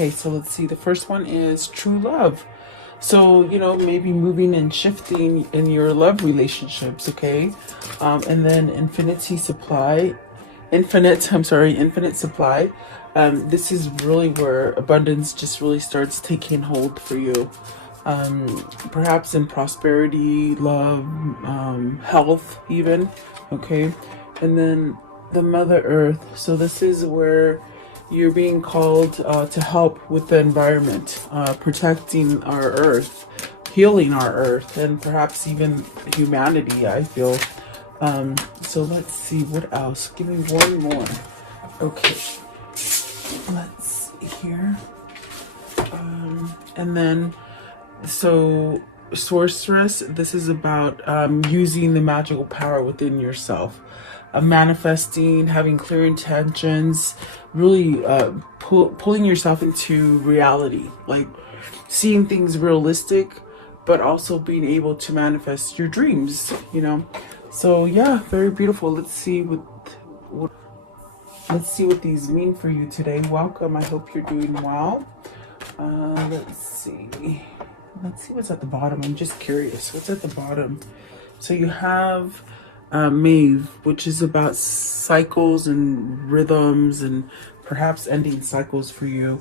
Okay, so let's see. The first one is true love. So, you know, maybe moving and shifting in your love relationships, okay? And then infinite supply. This is really where abundance just really starts taking hold for you. Perhaps in prosperity, love, health even, okay? And then the Mother Earth. So this is where you're being called to help with the environment, protecting our Earth, healing our Earth, and perhaps even humanity, I feel. So let's see, what else? Give me one more. Okay, let's see here. And then, so sorceress, this is about using the magical power within yourself. Manifesting, having clear intentions, really pulling yourself into reality, like seeing things realistic, but also being able to manifest your dreams, you know. So yeah, very beautiful. Let's see what these mean for you today. Welcome. I hope you're doing well. Let's see what's at the bottom. I'm just curious, what's at the bottom? So you have Maeve, which is about cycles and rhythms and perhaps ending cycles for you.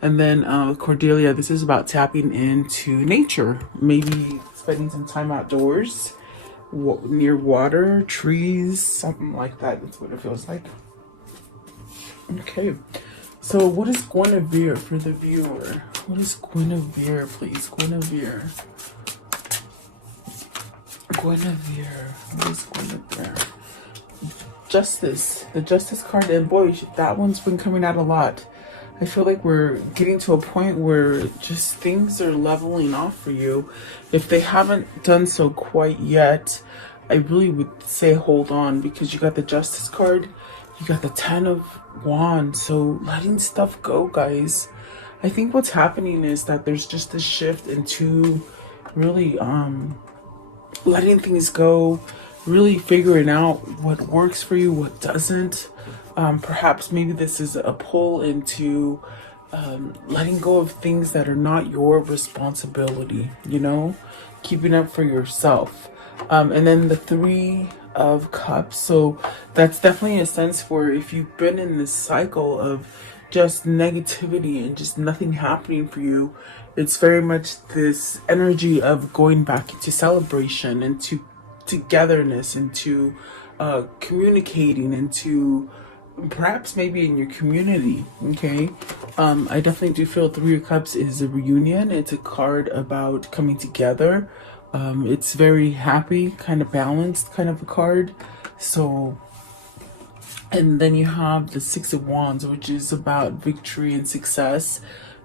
And then Cordelia, this is about tapping into nature, maybe spending some time outdoors, near water, trees, something like that. That's what it feels like. Okay, so what is Guinevere for the viewer? What is Guinevere, please? Guinevere. Guinevere. What is Guinevere? Justice. The Justice card, and boy, that one's been coming out a lot. I feel like we're getting to a point where just things are leveling off for you. If they haven't done so quite yet, I really would say hold on, because you got the Justice card, you got the 10 of Wands, so letting stuff go, guys. I think what's happening is that there's just a shift into really letting things go, really figuring out what works for you, what doesn't. Perhaps maybe this is a pull into letting go of things that are not your responsibility, you know, keeping up for yourself. And then the 3 of Cups. So that's definitely a sense where if you've been in this cycle of just negativity and just nothing happening for you, it's very much this energy of going back into celebration, into togetherness, into communicating, into perhaps maybe in your community. Okay, I definitely do feel 3 of Cups is a reunion. It's a card about coming together. It's very happy, kind of balanced kind of a card. So, and then you have the 6 of Wands, which is about victory and success.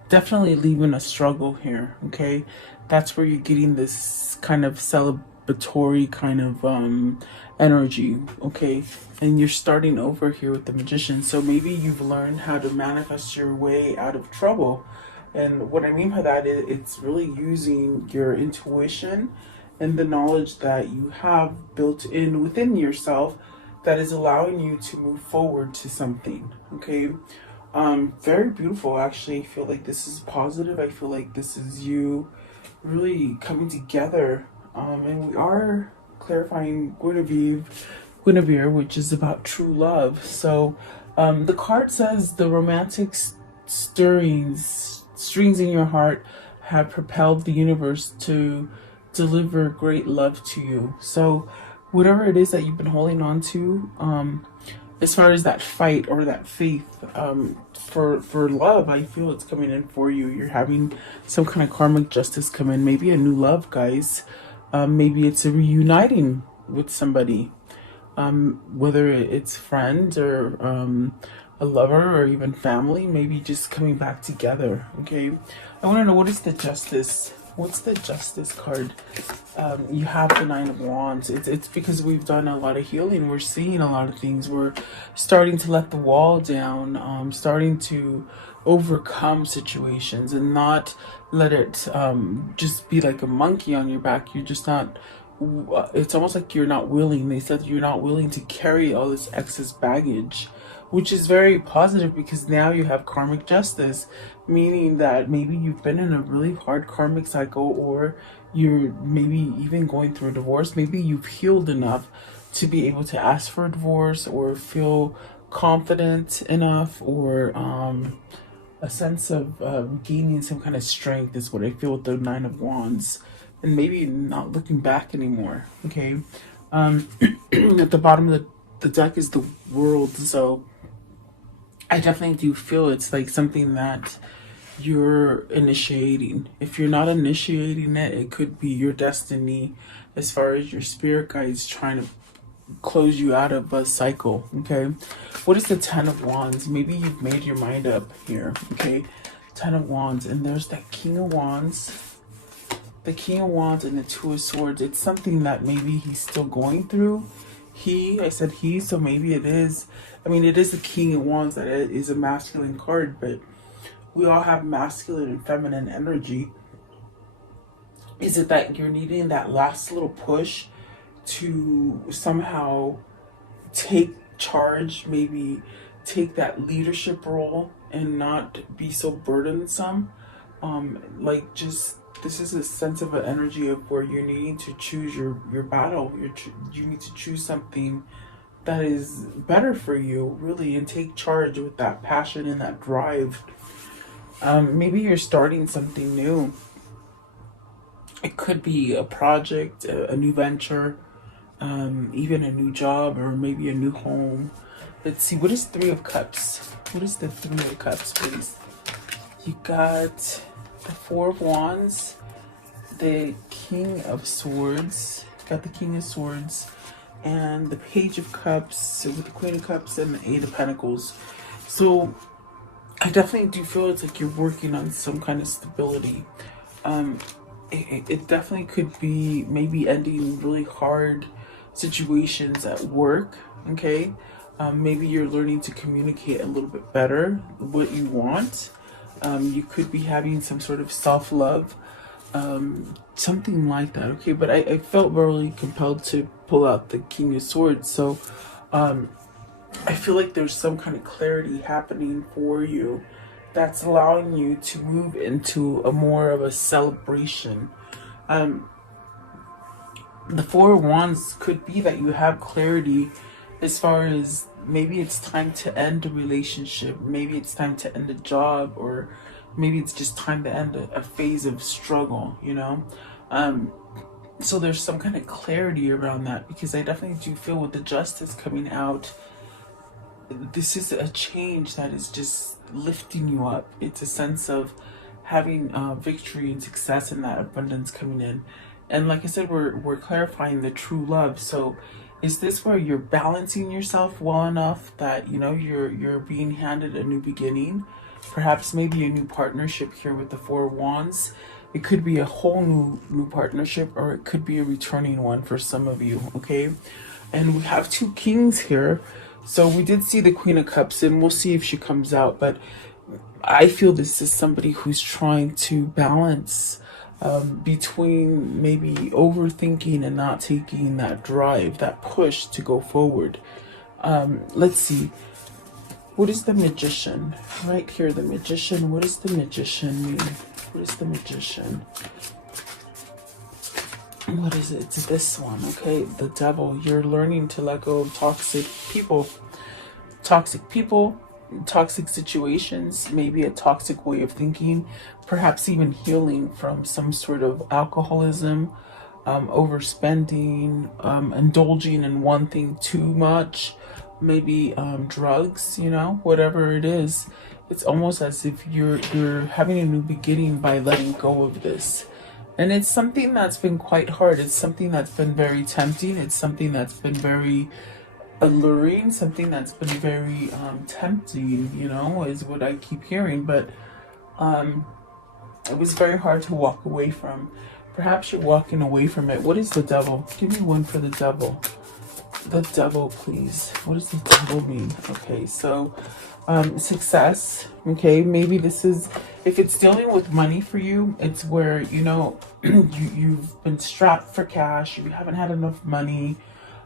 Definitely leaving a struggle here, okay? That's where you're getting this kind of celebratory kind of energy, okay? And you're starting over here with the Magician. So maybe you've learned how to manifest your way out of trouble. And what I mean by that is it's really using your intuition and the knowledge that you have built in within yourself that is allowing you to move forward to something, okay? Very beautiful, actually. I feel like this is positive. I feel like this is you really coming together. And we are clarifying Guinevere, which is about true love. So the card says the romantic strings in your heart have propelled the universe to deliver great love to you. So whatever it is that you've been holding on to, as far as that fight or that faith for love, I feel it's coming in for you. You're having some kind of karmic justice come in, maybe a new love, guys. Maybe it's a reuniting with somebody, whether it's friends or a lover or even family, maybe just coming back together. Okay, I want to know, what is the Justice? What's the Justice card? You have the 9 of Wands. It's because we've done a lot of healing. We're seeing a lot of things. We're starting to let the wall down, starting to overcome situations and not let it just be like a monkey on your back. You're just not, it's almost like you're not willing. They said you're not willing to carry all this excess baggage which is very positive because now you have karmic justice, meaning that maybe you've been in a really hard karmic cycle, or you're maybe even going through a divorce. Maybe you've healed enough to be able to ask for a divorce, or feel confident enough, or a sense of regaining some kind of strength is what I feel with the Nine of Wands, and maybe not looking back anymore. Okay, at the bottom of the deck is the World, so I definitely do feel it's like something that you're initiating. If you're not initiating it, it could be your destiny, as far as your spirit guides trying to close you out of a cycle. Okay, what is the Ten of Wands? Maybe you've made your mind up here. Okay, Ten of Wands, and there's that King of Wands, the King of Wands, and the Two of Swords. It's something that maybe he's still going through. I said he, so maybe it is. I mean, it is the King of Wands, that is a masculine card, but we all have masculine and feminine energy. Is it that you're needing that last little push to somehow take charge, maybe take that leadership role and not be so burdensome? Like, just, this is a sense of an energy of where you're needing to choose your battle. You need to choose something that is better for you, really, and take charge with that passion and that drive. Maybe you're starting something new. It could be a project, a new venture, even a new job, or maybe a new home. Let's see, what is Three of Cups? What is the Three of Cups, please? You got the Four of Wands, the King of Swords, got the King of Swords, and the Page of Cups with the Queen of Cups and the Eight of Pentacles. So I definitely do feel it's like you're working on some kind of stability. It definitely could be maybe ending really hard situations at work. Okay, maybe you're learning to communicate a little bit better what you want. You could be having some sort of self-love, something like that. Okay, but I felt really compelled to pull out the King of Swords. So I feel like there's some kind of clarity happening for you that's allowing you to move into a more of a celebration. The Four of Wands could be that you have clarity as far as maybe it's time to end a relationship, maybe it's time to end a job, or maybe it's just time to end a phase of struggle, you know? So there's some kind of clarity around that, because I definitely do feel with the Justice coming out, this is a change that is just lifting you up. It's a sense of having victory and success, and that abundance coming in. And like I said, we're clarifying the true love. So is this where you're balancing yourself well enough that, you know, you're being handed a new beginning? Perhaps maybe a new partnership here with the Four of Wands. It could be a whole new partnership, or it could be a returning one for some of you. Okay, and we have two kings here. So we did see the Queen of Cups, and we'll see if she comes out. But I feel this is somebody who's trying to balance between maybe overthinking and not taking that drive, that push to go forward. Let's see. What is the Magician? Right here, the Magician. What does the Magician mean? What is the Magician? What is it? It's this one. Okay, the Devil. You're learning to let go of toxic people, toxic situations, maybe a toxic way of thinking, perhaps even healing from some sort of alcoholism, overspending, indulging in one thing too much, maybe drugs, you know, whatever it is. It's almost as if you're having a new beginning by letting go of this. And it's something that's been quite hard. It's something that's been very tempting. It's something that's been very alluring, something that's been very tempting, you know, is what I keep hearing. But it was very hard to walk away from. Perhaps you're walking away from it. What is the Devil? Give me one for the Devil. The Devil, please. What does the Devil mean? Okay, so success. Okay, maybe this is, if it's dealing with money for you, it's where, you know, you've been strapped for cash, you haven't had enough money.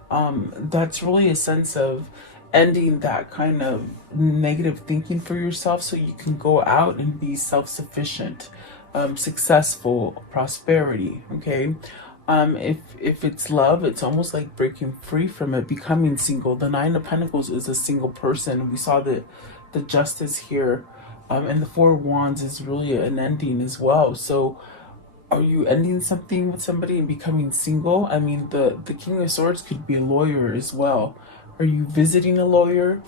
That's really a sense of ending that kind of negative thinking for yourself so you can go out and be self-sufficient, successful, prosperity. Okay. If it's love, it's almost like breaking free from it, becoming single. The Nine of Pentacles is a single person. We saw the Justice here, and the Four of Wands is really an ending as well. So are you ending something with somebody and becoming single? I mean, the King of Swords could be a lawyer as well. Are you visiting a lawyer?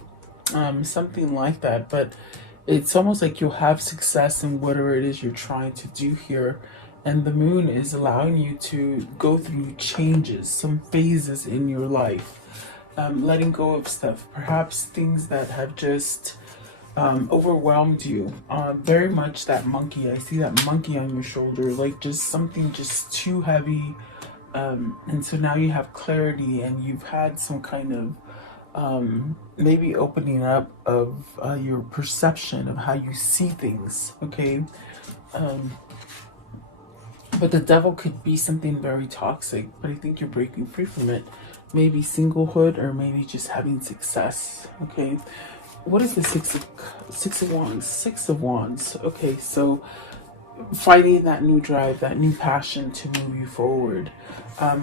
Something like that. But it's almost like you'll have success in whatever it is you're trying to do here. And the moon is allowing you to go through changes, some phases in your life. Letting go of stuff, perhaps things that have just overwhelmed you. Very much that monkey. I see that monkey on your shoulder, like just something just too heavy. And so now you have clarity, and you've had some kind of maybe opening up of your perception of how you see things. Okay. But the devil could be something very toxic, but I think you're breaking free from it. Maybe singlehood, or maybe just having success. Okay. What is the Six of Wands? Six of Wands. Okay, so finding that new drive, that new passion to move you forward.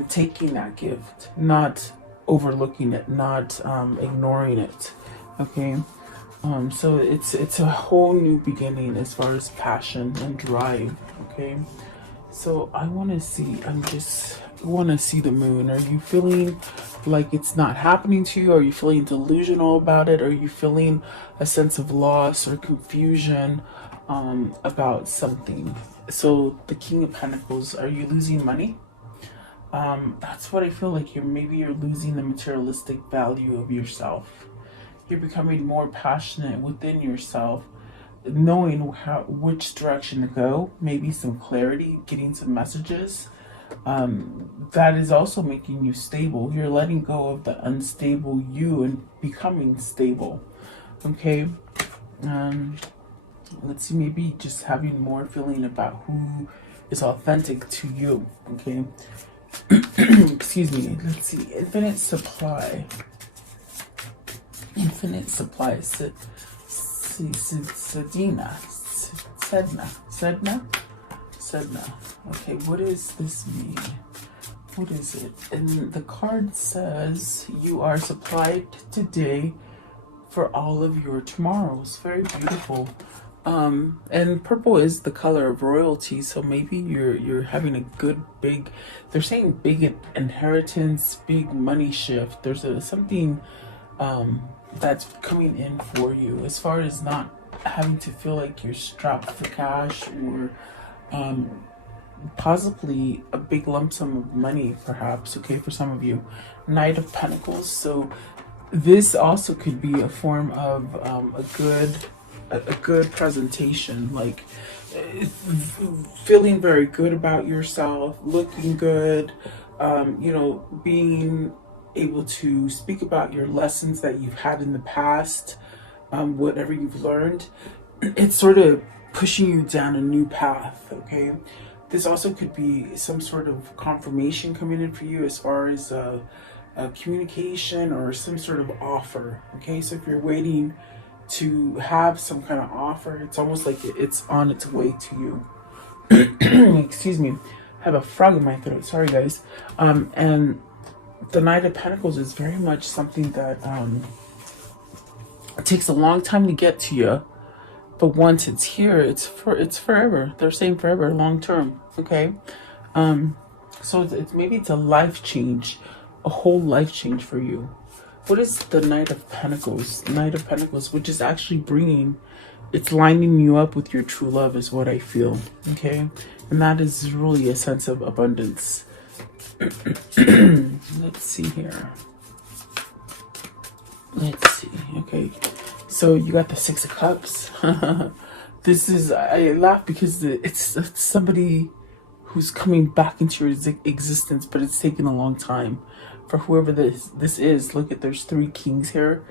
Taking that gift, not overlooking it, not ignoring it. Okay. So it's a whole new beginning as far as passion and drive. Okay. So I want to see, I want to see the moon. Are you feeling like it's not happening to you? Are you feeling delusional about it? Are you feeling a sense of loss or confusion about something? So the King of Pentacles, are you losing money? That's what I feel like. Maybe you're losing the materialistic value of yourself. You're becoming more passionate within yourself, knowing which direction to go, maybe some clarity, getting some messages. That is also making you stable. You're letting go of the unstable you and becoming stable. Okay. Let's see, maybe just having more feeling about who is authentic to you. Okay. Excuse me. Let's see. Infinite supply. Infinite supply. Sedna. Okay, what does this mean? What is it? And the card says you are supplied today for all of your tomorrows. Very beautiful. And purple is the color of royalty, so maybe you're having a good big, they're saying big inheritance, big money shift. There's something that's coming in for you, as far as not having to feel like you're strapped for cash, or possibly a big lump sum of money, perhaps. Okay, for some of you. Knight of Pentacles. So this also could be a form of a good presentation, like feeling very good about yourself, looking good, being able to speak about your lessons that you've had in the past, whatever you've learned. It's sort of pushing you down a new path. Okay, this also could be some sort of confirmation coming in for you, as far as a communication or some sort of offer. Okay, so if you're waiting to have some kind of offer, it's almost like it's on its way to you. Excuse me, I have a frog in my throat, sorry guys. And the Knight of Pentacles is very much something that it takes a long time to get to you, but once it's here, it's forever. They're saying forever, long term. Okay. So it's maybe it's a life change, a whole life change for you. What is the Knight of Pentacles? Knight of Pentacles, which is actually it's lining you up with your true love, is what I feel. Okay. And that is really a sense of abundance. Let's see here. Let's see. Okay. So you got the Six of Cups. This is, I laugh because it's somebody who's coming back into your existence, but it's taken a long time. For whoever this is, look at, there's three kings here.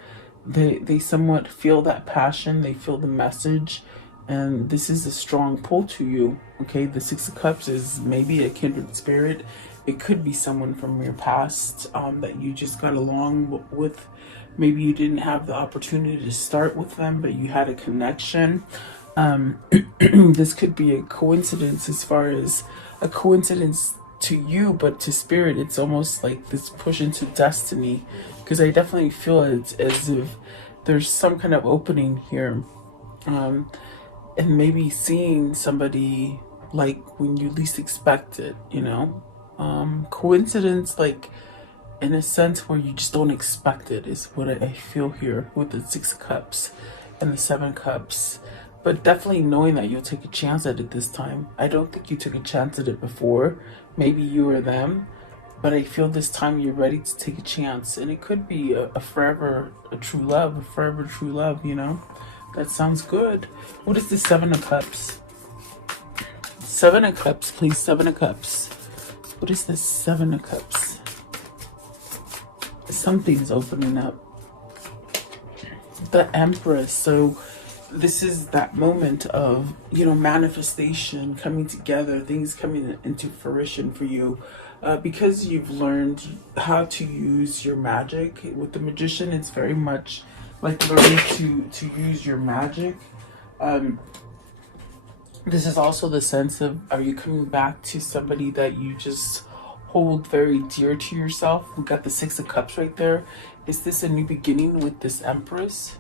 They somewhat feel that passion, they feel the message, and this is a strong pull to you. Okay, the Six of Cups is maybe a kindred spirit. It could be someone from your past that you just got along with. Maybe you didn't have the opportunity to start with them, but you had a connection. This could be a coincidence, as far as a coincidence to you, but to spirit, it's almost like this push into destiny. Because I definitely feel it's as if there's some kind of opening here. And maybe seeing somebody like when you least expect it, you know? Coincidence, like in a sense where you just don't expect it, is what I feel here with the Six of Cups and the Seven of Cups. But definitely knowing that you'll take a chance at it this time. I don't think you took a chance at it before. Maybe you or them. But I feel this time you're ready to take a chance. And it could be a forever, a true love, a forever true love, you know? That sounds good. What is the Seven of Cups? Seven of Cups, please. Seven of Cups. What is the Seven of Cups? Something's opening up. The Empress. So this is that moment of, you know, manifestation coming together, things coming into fruition for you. Because you've learned how to use your magic. With the Magician, it's very much like learning to use your magic. This is also the sense of, are you coming back to somebody that you just hold very dear to yourself? We got the Six of Cups right there. Is this a new beginning with this Empress?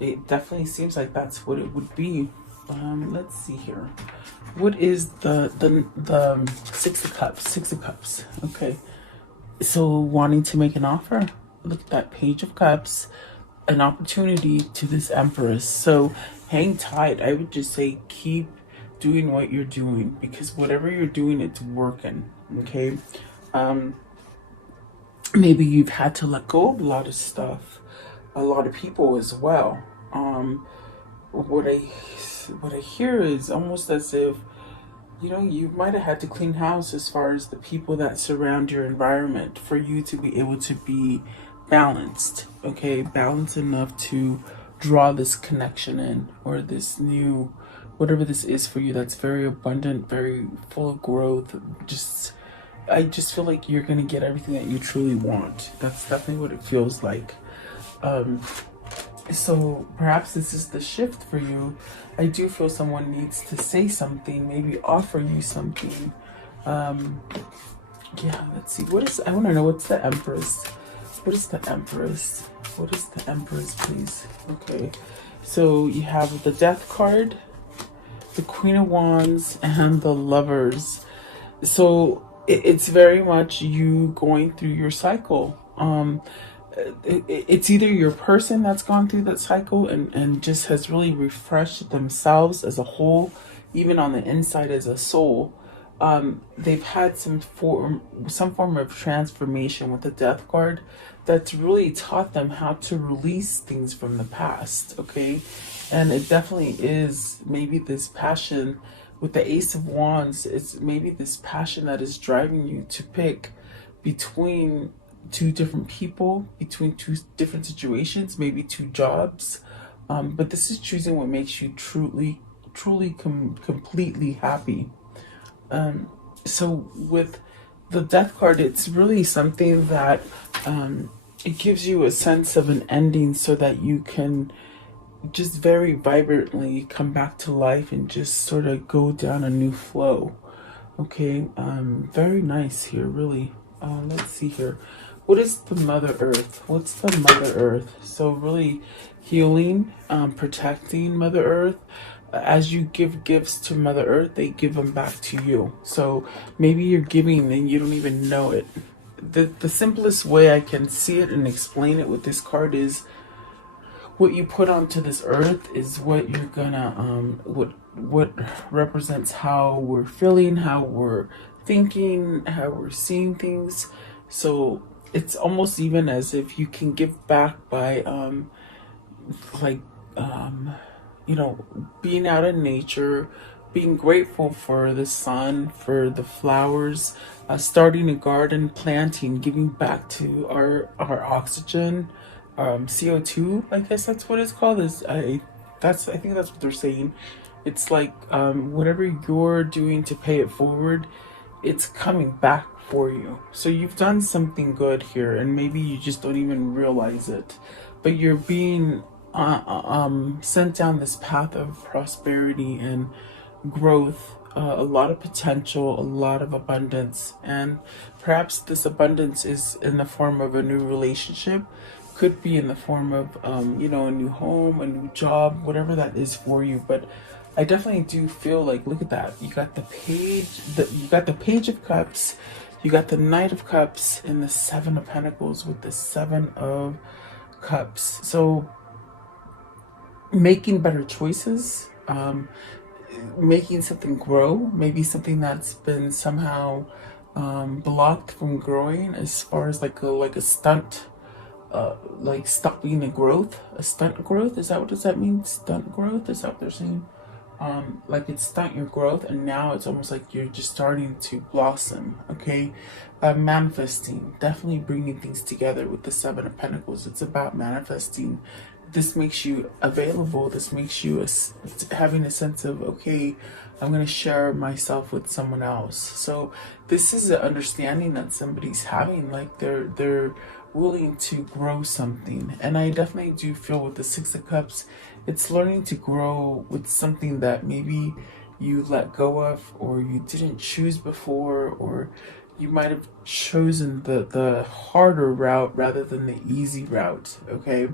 It definitely seems like that's what it would be. Let's see here. What is the Six of Cups? Six of Cups. Okay. So wanting to make an offer. Look at that Page of Cups. An opportunity to this Empress. So hang tight. I would just say keep doing what you're doing, because whatever you're doing, it's working. Okay. Maybe you've had to let go of a lot of stuff, a lot of people as well. What I hear is almost as if, you know, you might have had to clean house as far as the people that surround your environment for you to be able to be balanced. Okay, balanced enough to draw this connection in, or this new, whatever this is for you, that's very abundant, very full of growth. I just feel like you're gonna get everything that you truly want. That's definitely what it feels like. So perhaps this is the shift for you. I do feel someone needs to say something, maybe offer you something. Yeah, let's see. I want to know, what's the Empress? What is the Empress? What is the Empress, please? Okay. So you have the Death card, the Queen of Wands, and the Lovers. So it's very much you going through your cycle. It's either your person that's gone through that cycle and just has really refreshed themselves as a whole, even on the inside as a soul. They've had some form of transformation with the Death card that's really taught them how to release things from the past. Okay. And it definitely is maybe this passion with the Ace of Wands. It's maybe this passion that is driving you to pick between two different people, between two different situations, maybe two jobs. But this is choosing what makes you truly completely happy. So with the Death card, it's really something that it gives you a sense of an ending, so that you can just very vibrantly come back to life and just sort of go down a new flow. Okay, very nice here, really. Let's see here. What is the Mother Earth? What's the Mother Earth? So really healing, protecting Mother Earth. As you give gifts to Mother Earth, they give them back to you. So maybe you're giving and you don't even know it. The simplest way I can see it and explain it with this card is, what you put onto this earth is what you're gonna, what represents how we're feeling, how we're thinking, how we're seeing things. So it's almost even as if you can give back by, you know, being out in nature, being grateful for the sun, for the flowers, starting a garden, planting, giving back to our oxygen, CO2. I guess that's what it's called. I think that's what they're saying. It's like whatever you're doing to pay it forward, it's coming back for you. So you've done something good here, and maybe you just don't even realize it. But you're being sent down this path of prosperity and growth, a lot of potential, a lot of abundance, and perhaps this abundance is in the form of a new relationship, could be in the form of you know, a new home, a new job, whatever that is for you. But I definitely do feel like, look at that, you got the page, you got the Page of Cups, you got the Knight of Cups, and the Seven of Pentacles with the Seven of Cups. So making better choices, making something grow, maybe something that's been somehow blocked from growing, as far as like a stunt, like stopping the growth, a stunt growth. Is that, what does that mean? Stunt growth? Is that what they're saying? Like it stunt your growth, and now it's almost like you're just starting to blossom. Okay, manifesting, definitely bringing things together with the Seven of Pentacles. It's about manifesting. This makes you available. This makes you having a sense of, okay, I'm going to share myself with someone else. So this is an understanding that somebody's having, like they're willing to grow something. And I definitely do feel with the Six of Cups, it's learning to grow with something that maybe you let go of, or you didn't choose before, or you might have chosen the harder route rather than the easy route. Okay,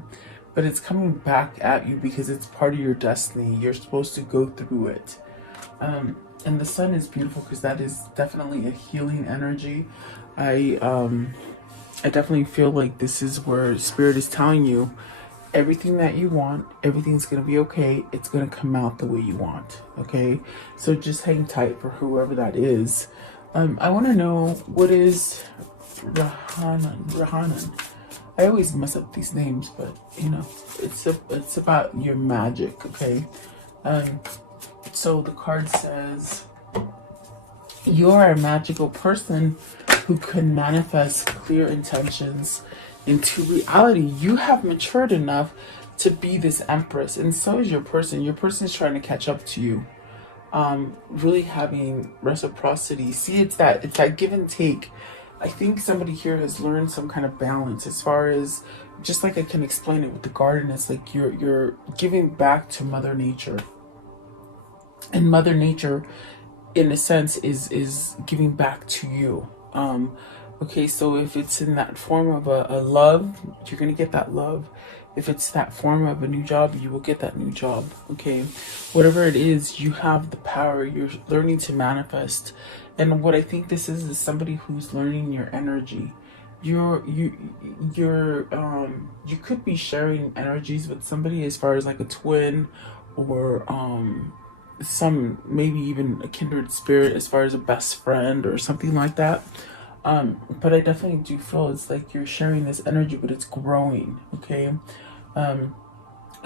but it's coming back at you because it's part of your destiny. You're supposed to go through it. And the Sun is beautiful because that is definitely a healing energy. I definitely feel like this is where Spirit is telling you everything that you want, everything's going to be okay. It's going to come out the way you want. Okay, so just hang tight for whoever that is. I want to know, what is Rahanan? I always mess up these names, but you know, it's about your magic. Okay, so the card says you are a magical person who can manifest clear intentions into reality. You have matured enough to be this Empress, and so is your person. Your person is trying to catch up to you. Really having reciprocity. See, it's that give and take. I think somebody here has learned some kind of balance, as far as, just like I can explain it with the garden. It's like you're giving back to Mother Nature, and Mother Nature, in a sense, is giving back to you. Okay, so if it's in that form of a love, you're gonna get that love. If it's that form of a new job, you will get that new job. Okay, whatever it is, you have the power. You're learning to manifest. And what I think this is somebody who's learning your energy. You could be sharing energies with somebody, as far as like a twin, or some, maybe even a kindred spirit, as far as a best friend or something like that. But I definitely do feel it's like you're sharing this energy, but it's growing. Okay,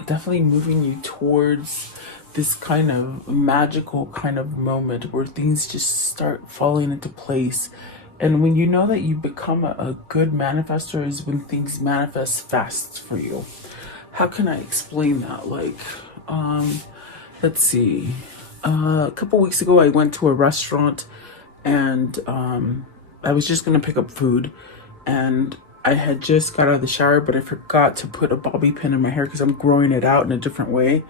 definitely moving you towards this kind of magical kind of moment where things just start falling into place. And when you know that you become a good manifester is when things manifest fast for you. How can I explain that? Like, let's see. A couple weeks ago, I went to a restaurant, and I was just gonna pick up food, and I had just got out of the shower, but I forgot to put a bobby pin in my hair because I'm growing it out in a different way.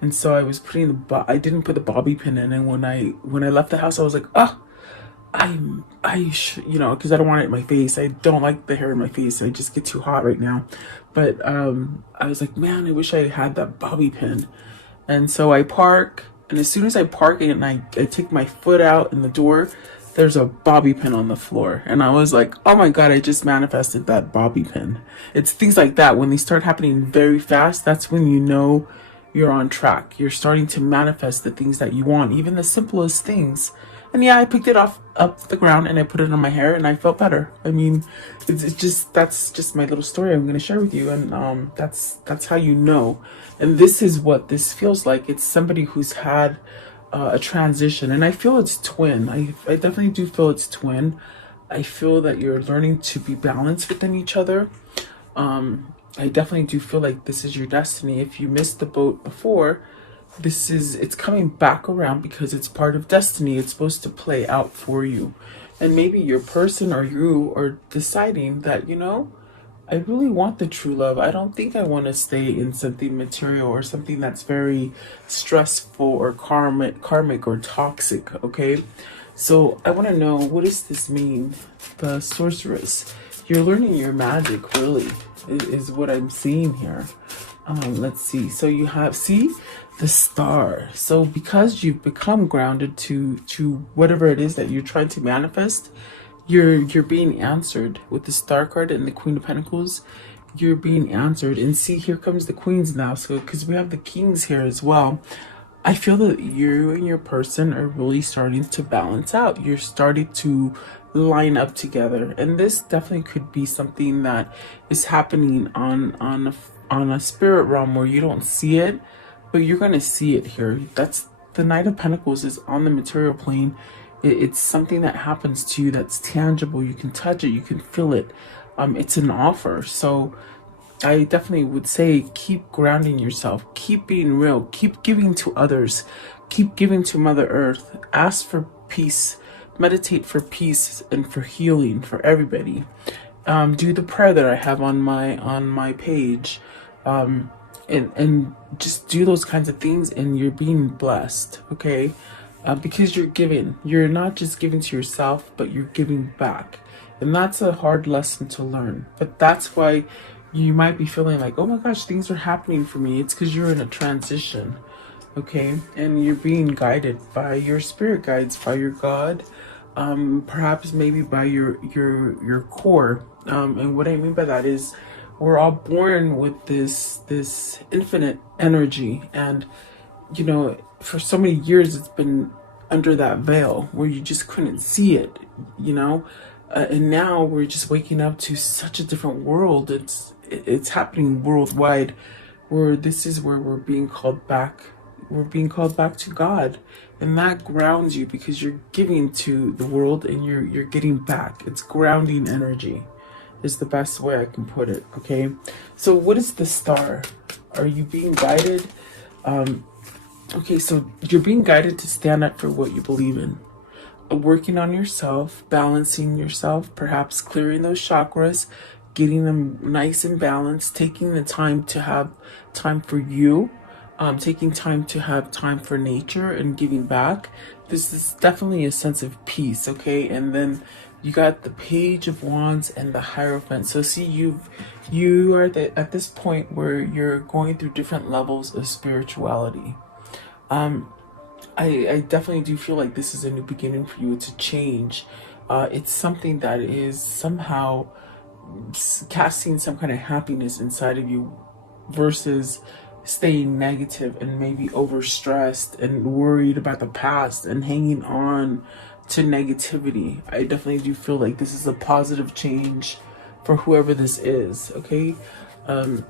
And so I was putting I didn't put the bobby pin in, and when I left the house, I was like, oh, I should, you know, because I don't want it in my face. I don't like the hair in my face. I just get too hot right now. But I was like, man, I wish I had that bobby pin. And so I park, and as soon as I park and I take my foot out in the door, there's a bobby pin on the floor. And I was like, oh my God, I just manifested that bobby pin. It's things like that. When they start happening very fast, that's when you know you're on track. You're starting to manifest the things that you want, even the simplest things. And yeah, I picked it up the ground and I put it on my hair, and I felt better. I mean, it's just, that's just my little story I'm going to share with you. And that's how you know. And this is what this feels like. It's somebody who's had a transition, and I feel it's twin. I definitely do feel it's twin. I feel that you're learning to be balanced within each other. I definitely do feel like this is your destiny. If you missed the boat before, it's coming back around because it's part of destiny. It's supposed to play out for you. And maybe your person or you are deciding that, I really want the true love. I don't think I want to stay in something material or something that's very stressful or karmic or toxic, okay? So I want to know, what does this mean? The sorceress. You're learning your magic, really, is what I'm seeing here. Let's see. So you have, see, the star. So because you've become grounded to whatever it is that you're trying to manifest, you're being answered with the star card and the Queen of Pentacles. You're being answered. And see, here comes the queens now. So because we have the kings here as well, I feel that you and your person are really starting to balance out. You're starting to line up together, and this definitely could be something that is happening on a spirit realm where you don't see it, but you're going to see it here. That's the Knight of Pentacles is on the material plane. It's something that happens to you that's tangible. You can touch it, you can feel it. It's an offer. So I definitely would say keep grounding yourself, keep being real, keep giving to others, keep giving to Mother Earth, ask for peace, meditate for peace and for healing for everybody. Do the prayer that I have on my page, and just do those kinds of things, and you're being blessed, okay? Because you're giving. You're not just giving to yourself, but you're giving back. And that's a hard lesson to learn. But that's why you might be feeling like, oh my gosh, things are happening for me. It's because you're in a transition, okay? And you're being guided by your spirit guides, by your God, perhaps maybe by your core. And what I mean by that is we're all born with this infinite energy, and for so many years it's been under that veil where you just couldn't see it, and now we're just waking up to such a different world. It's happening worldwide, where this is where we're being called back to God, and that grounds you because you're giving to the world and you're getting back. It's grounding energy is the best way I can put it, okay? So what is the star? Are you being guided? Okay, so you're being guided to stand up for what you believe in. Working on yourself, balancing yourself, perhaps clearing those chakras, getting them nice and balanced, taking the time to have time for you, taking time to have time for nature and giving back. This is definitely a sense of peace, okay? And then you got the Page of Wands and the Hierophant. So see, you are at this point where you're going through different levels of spirituality. I definitely do feel like this is a new beginning for you. It's a change. It's something that is somehow casting some kind of happiness inside of you versus staying negative and maybe overstressed and worried about the past and hanging on to negativity. I definitely do feel like this is a positive change for whoever this is, okay? I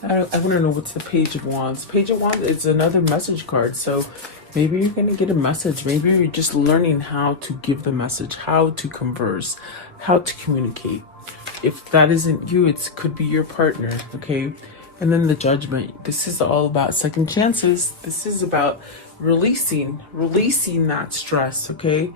want to know what's the Page of Wands. Page of Wands is another message card. So maybe you're going to get a message. Maybe you're just learning how to give the message, how to converse, how to communicate. If that isn't you, it could be your partner, okay? And then the Judgment. This is all about second chances. This is about releasing that stress, okay?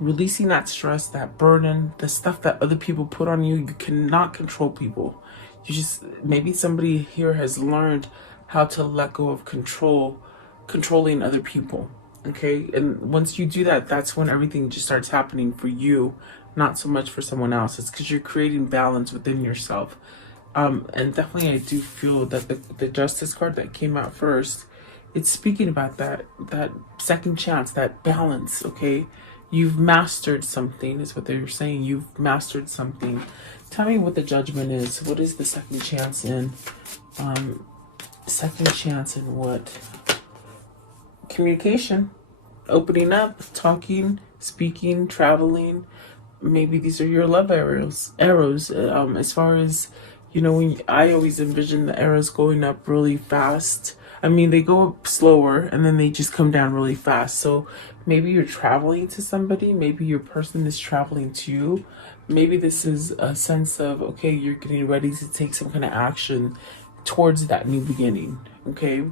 Releasing that stress, that burden, the stuff that other people put on you. You cannot control people. You just, maybe somebody here has learned how to let go of controlling other people, okay? And once you do that, that's when everything just starts happening for you, not so much for someone else. It's because you're creating balance within yourself. And definitely I do feel that the Justice card that came out first, it's speaking about that second chance, that balance, okay? You've mastered something, is what they're saying. You've mastered something. Tell me what the Judgment is. What is the second chance in? Second chance in what? Communication. Opening up, talking, speaking, traveling. Maybe these are your love arrows. As far as, when I always envision the arrows going up really fast. I mean, they go up slower and then they just come down really fast. So maybe you're traveling to somebody. Maybe your person is traveling to you. Maybe this is a sense of, okay, you're getting ready to take some kind of action towards that new beginning. okay?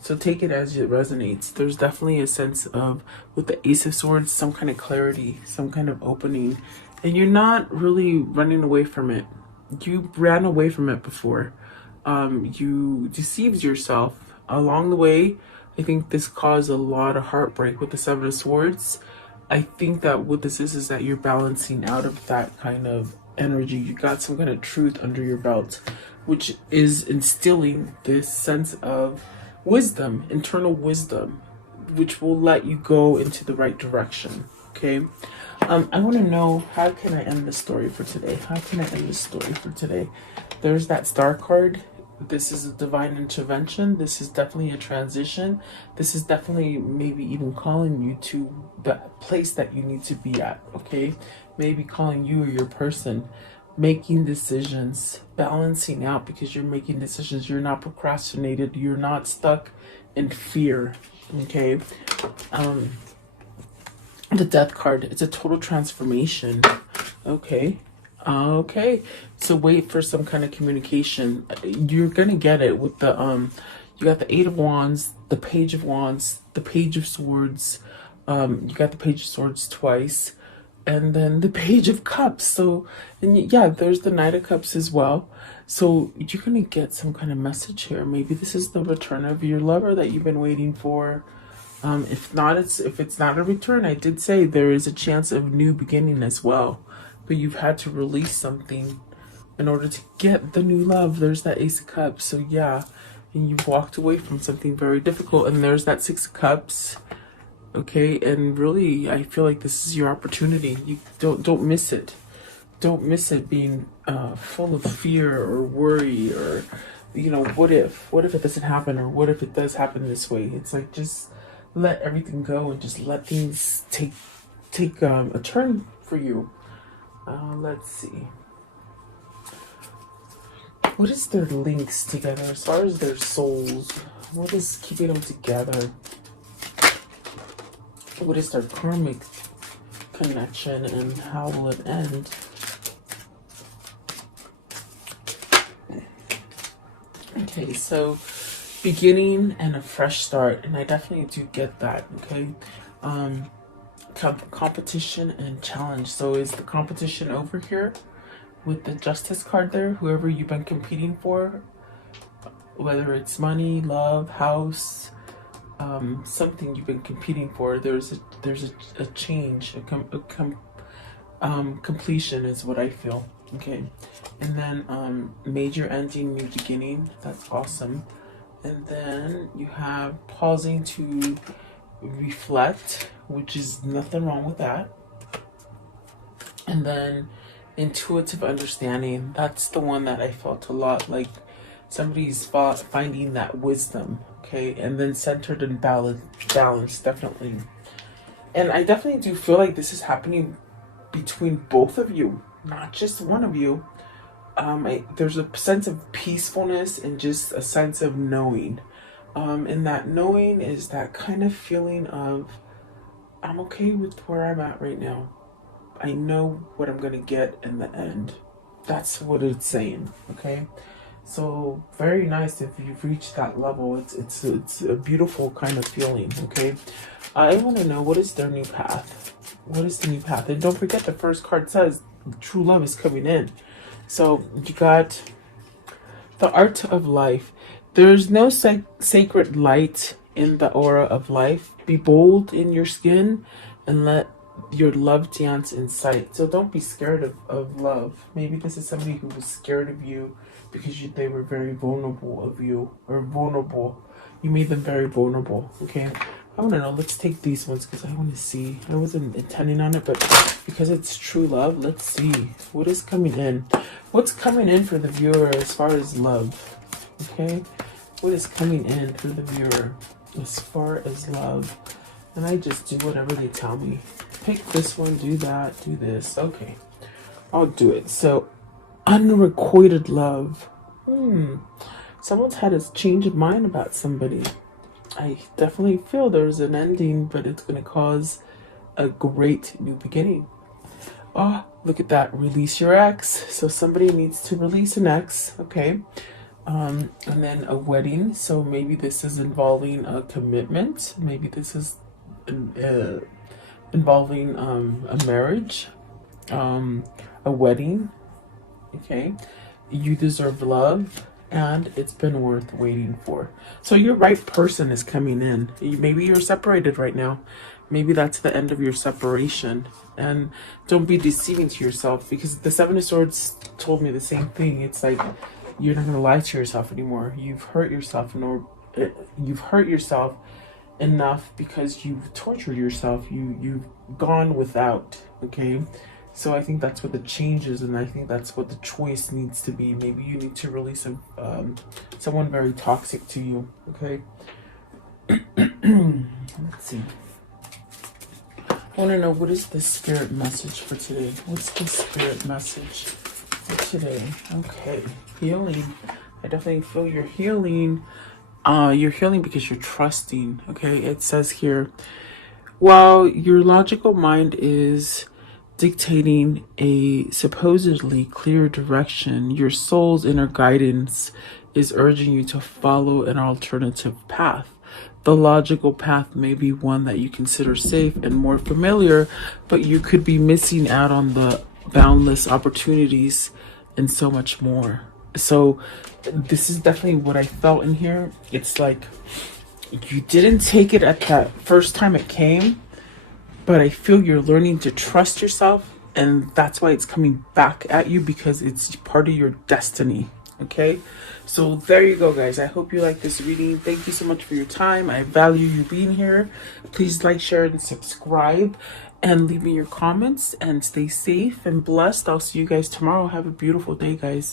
So take it as it resonates. There's definitely a sense of, with the Ace of Swords, some kind of clarity, some kind of opening, and you're not really running away from it. You ran away from it before. You deceived yourself along the way. I think this caused a lot of heartbreak with the Seven of Swords. I think that what this is that you're balancing out of that kind of energy. You got some kind of truth under your belt, which is instilling this sense of wisdom, internal wisdom, which will let you go into the right direction. Okay. I want to know, how can I end this story for today? How can I end this story for today? There's that star card. This is a divine intervention. This is definitely a transition. This is definitely maybe even calling you to the place that you need to be at, okay? Maybe calling you or your person, making decisions, balancing out, because you're making decisions. You're not procrastinated. You're not stuck in fear, okay? The Death card, it's a total transformation, okay? Okay, so wait for some kind of communication. You're gonna get it with the you got the Eight of Wands, the Page of Wands, the Page of Swords. You got the Page of Swords twice, and then the Page of Cups. So, and yeah, there's the Knight of Cups as well. So you're gonna get some kind of message here. Maybe this is the return of your lover that you've been waiting for. If not, if it's not a return, I did say there is a chance of new beginning as well. But you've had to release something in order to get the new love. There's that Ace of Cups. So yeah, and you've walked away from something very difficult. And there's that Six of Cups. Okay, and really, I feel like this is your opportunity. You don't miss it. Don't miss it being full of fear or worry, or, you know, what if it doesn't happen, or what if it does happen this way? It's like, just let everything go and just let things take a turn for you. Let's see. What is their links together as far as their souls? What is keeping them together? What is their karmic connection, and how will it end? Okay, so beginning and a fresh start, and I definitely do get that. Okay, competition and challenge. So is the competition over here with the Justice card there? Whoever you've been competing for, whether it's money, love, house, something you've been competing for, there's a change, completion is what I feel. Okay, and then major ending, new beginning. That's awesome. And then you have pausing to reflect, which is nothing wrong with that. And then intuitive understanding, that's the one that I felt a lot like somebody's finding that wisdom. Okay, and then centered and balance, definitely. And I definitely do feel like this is happening between both of you, not just one of you. There's a sense of peacefulness and just a sense of knowing. And that knowing is that kind of feeling of, I'm okay with where I'm at right now. I know what I'm gonna get in the end. That's what it's saying. Okay, so very nice if you've reached that level. It's a beautiful kind of feeling. Okay, I want to know, what is their new path? What is the new path? And don't forget, the first card says true love is coming in. So you got the art of life. There's no sacred light in the aura of life. Be bold in your skin and let your love dance in sight. So don't be scared of love. Maybe this is somebody who was scared of you because they were very vulnerable of you, or vulnerable. You made them very vulnerable. Okay, I want to know. Let's take these ones because I want to see. I wasn't intending on it, but because it's true love, let's see what is coming in. What's coming in for the viewer as far as love? Okay, what is coming in for the viewer as far as love? And I just do whatever they tell me. Pick this one, do that, do this. Okay, I'll do it. So, unrequited love. Someone's had a change of mind about somebody. I definitely feel there's an ending, but it's going to cause a great new beginning. Oh, look at that. Release your ex. So somebody needs to release an ex. Okay. And then a wedding. So maybe this is involving a commitment. Maybe this is involving a marriage, a wedding. Okay, you deserve love, and it's been worth waiting for. So your right person is coming in. Maybe you're separated right now. Maybe that's the end of your separation. And don't be deceiving to yourself, because the Seven of Swords told me the same thing. It's like you're not gonna lie to yourself anymore. You've hurt yourself, you've hurt yourself enough because you've tortured yourself. You've gone without. Okay, so I think that's what the change is, and I think that's what the choice needs to be. Maybe you need to release someone very toxic to you. Okay. Let's see. I want to know, what is the spirit message for today? What's the spirit message for today? Okay, healing. I definitely feel you're healing. You're healing because you're trusting. Okay, it says here, while your logical mind is dictating a supposedly clear direction, your soul's inner guidance is urging you to follow an alternative path. The logical path may be one that you consider safe and more familiar, but you could be missing out on the boundless opportunities and so much more. So this is definitely what I felt in here. It's like you didn't take it at that first time it came, but I feel you're learning to trust yourself, and that's why it's coming back at you, because it's part of your destiny. Okay, so there you go, guys. I hope you like this reading. Thank you so much for your time. I value you being here. Please like, share, and subscribe, and leave me your comments, and stay safe and blessed. I'll see you guys tomorrow. Have a beautiful day, guys.